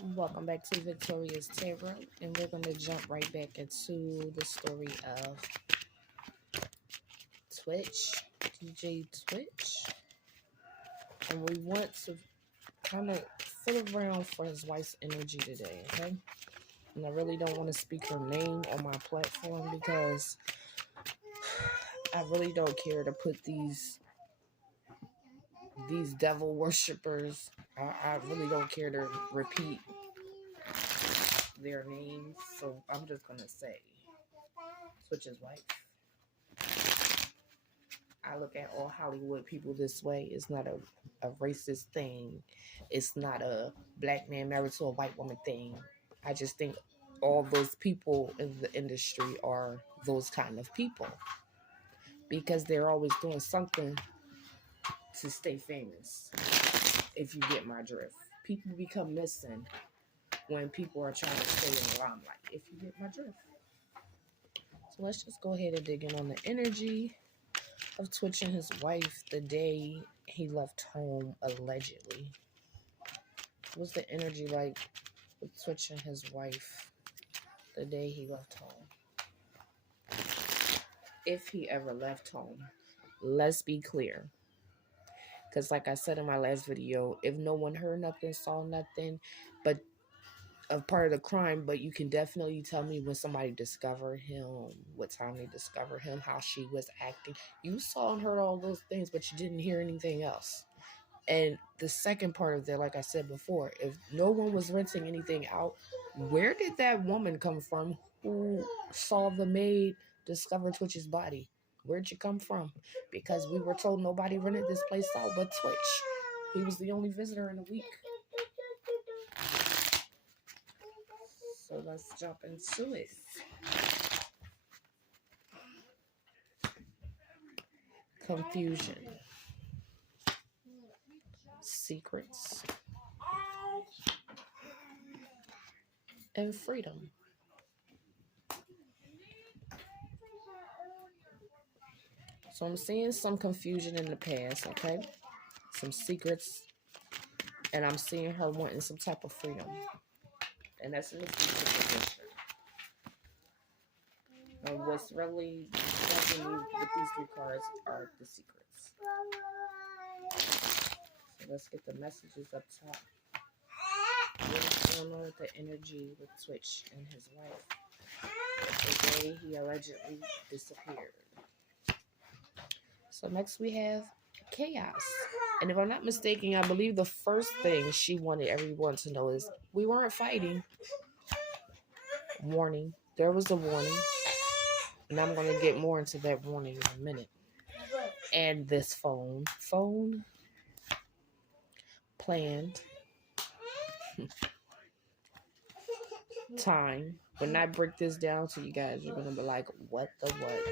Welcome back to Victoria's Tarot, and we're going to jump right back into the story of Twitch, DJ Twitch. And we want to kind of fill around for his wife's energy today, okay? And I really don't want to speak her name on my platform because I really don't care to put these devil worshippers. I really don't care to repeat their names, so I'm just going to say Twitch's wife. I look at all Hollywood people this way. It's not a racist thing. It's not a black man married to a white woman thing. I just think all those people in the industry are those kind of people because they're always doing something to stay famous, if you get my drift. People become missing when people are trying to stay in the limelight, if you get my drift. So let's just go ahead and dig in on the energy of Twitch and his wife the day he left home, allegedly. What's the energy like with Twitch and his wife the day he left home? If he ever left home. Let's be clear. Because like I said in my last video, if no one heard nothing, saw nothing, but a part of the crime, but you can definitely tell me when somebody discovered him, what time they discovered him, how she was acting. You saw and heard all those things, but you didn't hear anything else. And the second part of that, like I said before, if no one was renting anything out, where did that woman come from who saw the maid discover Twitch's body? Where'd you come from? Because we were told nobody rented this place out but Twitch. He was the only visitor in the week. So let's jump into it. Confusion. Secrets. And freedom. So I'm seeing some confusion in the past, okay? Some secrets. And I'm seeing her wanting some type of freedom. And that's in the future position. And what's really striking me with these three cards are the secrets. So let's get the messages up top. What's going on with the energy with Twitch and his wife the day he allegedly disappeared? So next we have chaos. And if I'm not mistaken, I believe the first thing she wanted everyone to know is we weren't fighting. Warning. There was a warning. And I'm going to get more into that warning in a minute. And this phone planned time. When I break this down to you guys, you're going to be like, what the what?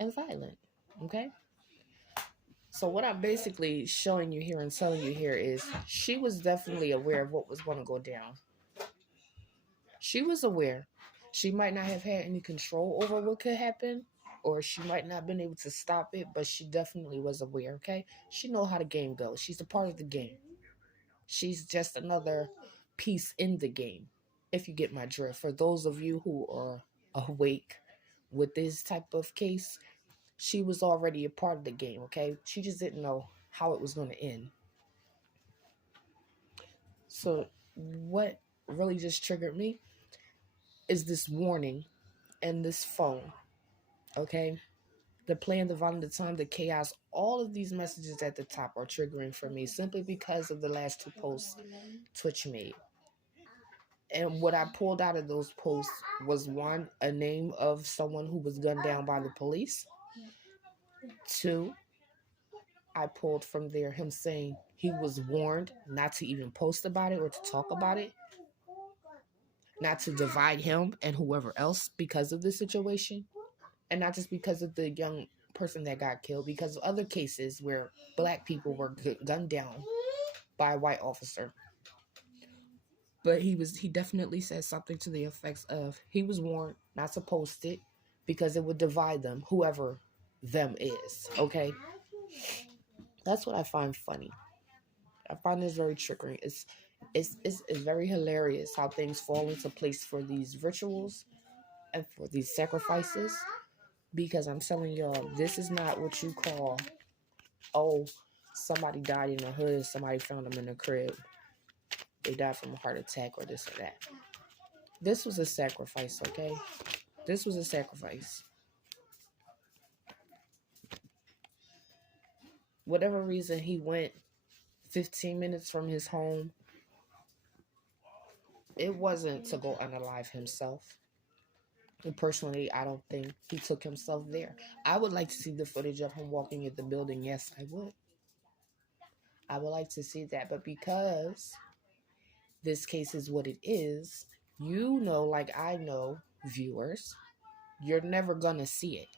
And violent. Okay? So what I'm basically showing you here and telling you here is she was definitely aware of what was going to go down. She was aware. She might not have had any control over what could happen, or she might not have been able to stop it, but she definitely was aware, okay? She knows how the game goes. She's a part of the game. She's just another piece in the game, if you get my drift. For those of you who are awake with this type of case, she was already a part of the game, okay? She just didn't know how it was going to end. So what really just triggered me is this warning and this phone, okay? The plan, the volume, the time, the chaos, all of these messages at the top are triggering for me simply because of the last two posts Twitch made. And what I pulled out of those posts was one, a name of someone who was gunned down by the police. Two, I pulled from there him saying he was warned not to even post about it or to talk about it, not to divide him and whoever else because of the situation, and not just because of the young person that got killed, because of other cases where black people were gunned down by a white officer. But he definitely said something to the effects of he was warned not to post it because it would divide them, whoever them is, okay? That's what I find funny. I find this very triggering. It's very hilarious how things fall into place for these rituals and for these sacrifices. Because I'm telling y'all, this is not what you call, oh, somebody died in the hood, somebody found them in the crib. They died from a heart attack or this or that. This was a sacrifice, okay? This was a sacrifice. Whatever reason he went 15 minutes from his home, it wasn't to go unalive himself. And personally, I don't think he took himself there. I would like to see the footage of him walking in the building. Yes, I would. I would like to see that. But because this case is what it is, you know, like I know, viewers, you're never going to see it.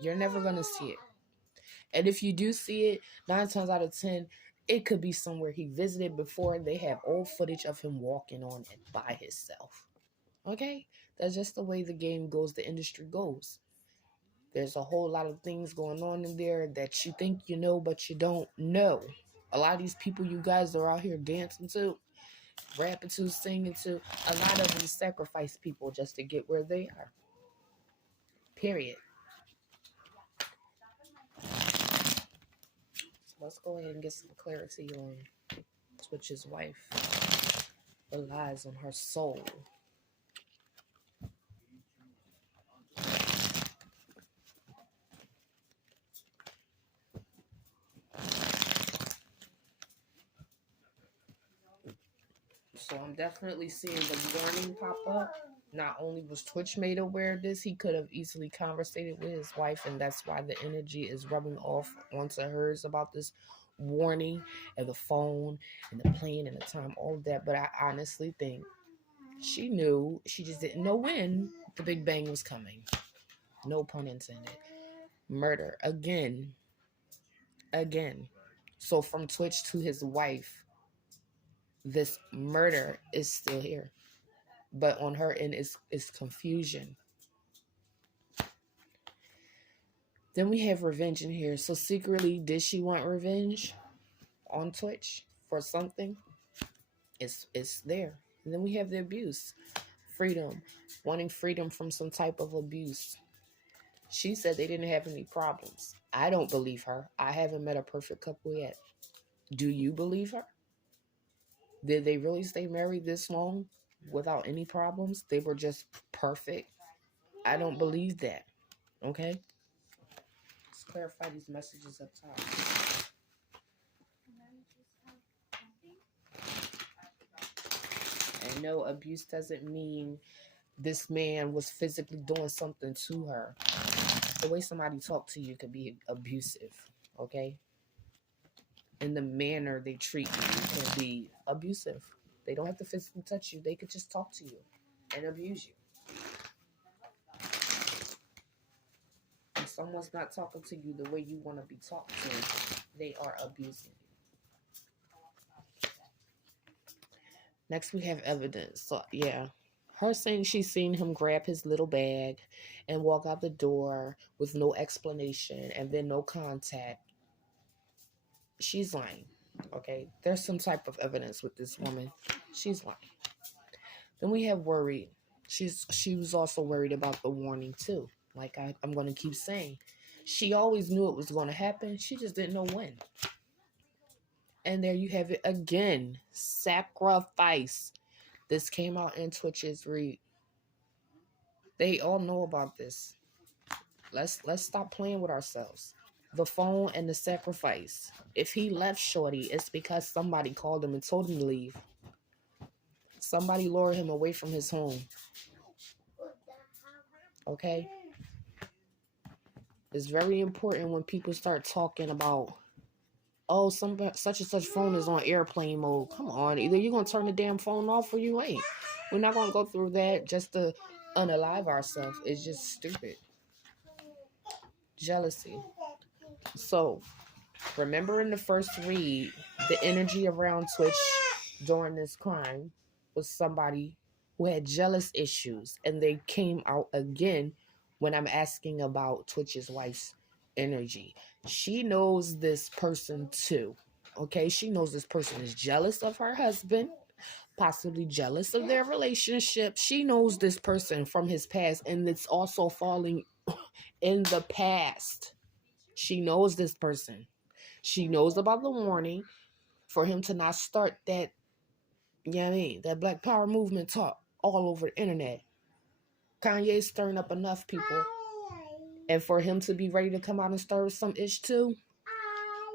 You're never going to see it. And if you do see it, 9 times out of 10, it could be somewhere he visited before. They have old footage of him walking on it by himself. Okay? That's just the way the game goes, the industry goes. There's a whole lot of things going on in there that you think you know, but you don't know. A lot of these people you guys are out here dancing to, rapping to, singing to, a lot of them sacrifice people just to get where they are. Period. So let's go ahead and get some clarity on Twitch's wife. The lies on her soul. So I'm definitely seeing the warning pop up. Not only was Twitch made aware of this, he could have easily conversated with his wife, and that's why the energy is rubbing off onto hers about this warning and the phone and the plane and the time, all of that. But I honestly think she knew, she just didn't know when the Big Bang was coming. No pun intended. Murder again. So from Twitch to his wife, this murder is still here. But on her end is confusion. Then we have revenge in here. So secretly, did she want revenge on Twitch for something? It's there. And then we have the abuse. Freedom. Wanting freedom from some type of abuse. She said they didn't have any problems. I don't believe her. I haven't met a perfect couple yet. Do you believe her? Did they really stay married this long without any problems? They were just perfect. I don't believe that. Okay? Let's clarify these messages up top. And no, abuse doesn't mean this man was physically doing something to her. The way somebody talks to you could be abusive, okay? And the manner they treat you can be abusive. They don't have to physically touch you. They could just talk to you and abuse you. If someone's not talking to you the way you want to be talked to, they are abusing you. Next, we have evidence. So, yeah. Her saying she's seen him grab his little bag and walk out the door with no explanation and then no contact. She's lying. Okay? There's some type of evidence with this woman. She's lying. Then we have worried. She was also worried about the warning too. Like I'm going to keep saying. She always knew it was going to happen. She just didn't know when. And there you have it again. Sacrifice. This came out in Twitch's read. They all know about this. Let's stop playing with ourselves. The phone and the sacrifice. If he left Shorty, it's because somebody called him and told him to leave. Somebody lured him away from his home. Okay? It's very important when people start talking about, oh, such and such phone is on airplane mode. Come on, either you're going to turn the damn phone off or you ain't. We're not going to go through that just to unalive ourselves. It's just stupid. Jealousy. So, remember in the first read, the energy around Twitch during this crime was somebody who had jealous issues. And they came out again when I'm asking about Twitch's wife's energy. She knows this person too. Okay, she knows this person is jealous of her husband, possibly jealous of their relationship. She knows this person from his past, and it's also falling in the past. She knows this person. She knows about the warning for him to not start that, you know what I mean, that Black Power movement talk all over the internet. Kanye's stirring up enough people. And for him to be ready to come out and stir some ish too,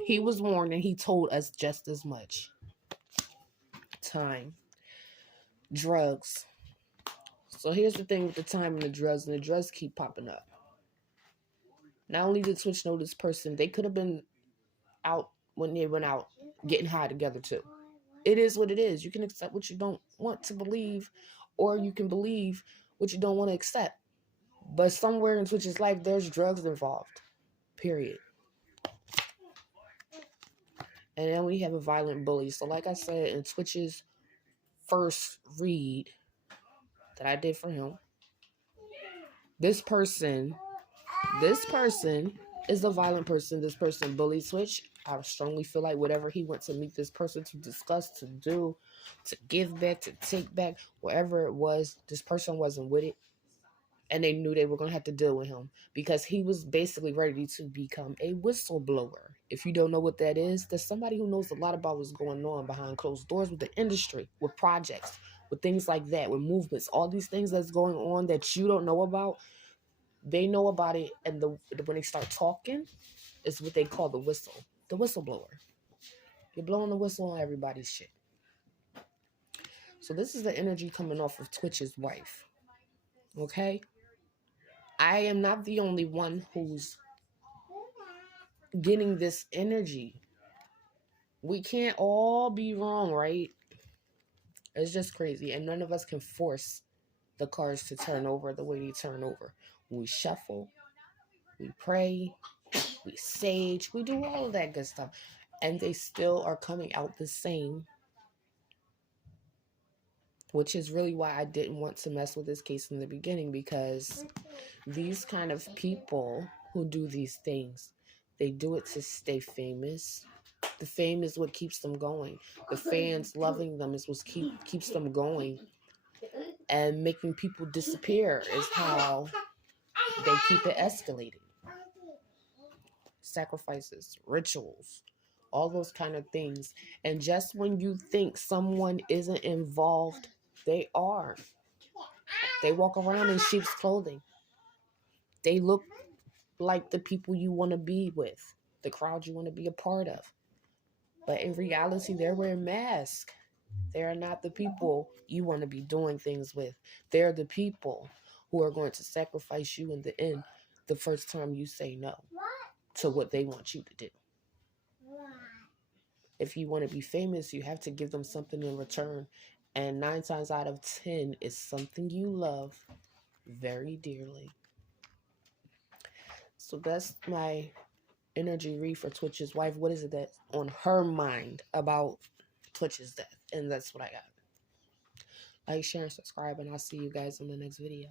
he was warned and he told us just as much. Time. Drugs. So here's the thing with the time and the drugs keep popping up. Not only did Twitch know this person, they could have been out when they went out getting high together too. It is what it is. You can accept what you don't want to believe, or you can believe what you don't want to accept. But somewhere in Twitch's life, there's drugs involved. Period. And then we have a violent bully. So like I said, in Twitch's first read that I did for him, this person is a violent person. This person bullies Twitch. I strongly feel like whatever he went to meet this person to discuss, to do, to give back, to take back, whatever it was, this person wasn't with it. And they knew they were going to have to deal with him because he was basically ready to become a whistleblower. If you don't know what that is, there's somebody who knows a lot about what's going on behind closed doors with the industry, with projects, with things like that, with movements, all these things that's going on that you don't know about. They know about it, and when they start talking, it's what they call the whistleblower. You're blowing the whistle on everybody's shit. So this is the energy coming off of Twitch's wife. Okay? I am not the only one who's getting this energy. We can't all be wrong, right? It's just crazy. And none of us can force the cards to turn over the way they turn over. We shuffle, we pray, we sage, we do all of that good stuff. And they still are coming out the same. Which is really why I didn't want to mess with this case in the beginning, because these kind of people who do these things, they do it to stay famous. The fame is what keeps them going. The fans loving them is what keeps them going. And making people disappear is how they keep it escalated. Sacrifices, rituals, all those kind of things. And just when you think someone isn't involved, they are. They walk around in sheep's clothing. They look like the people you want to be with, the crowd you want to be a part of. But in reality, they're wearing masks. They are not the people you want to be doing things with. They're the people who are going to sacrifice you in the end the first time you say no to what they want you to do. If you want to be famous, you have to give them something in return. And 9 times out of 10 is something you love very dearly. So that's my energy read for Twitch's wife. What is it that's on her mind about Twitch's death? And that's what I got. Like, share, and subscribe, and I'll see you guys in the next video.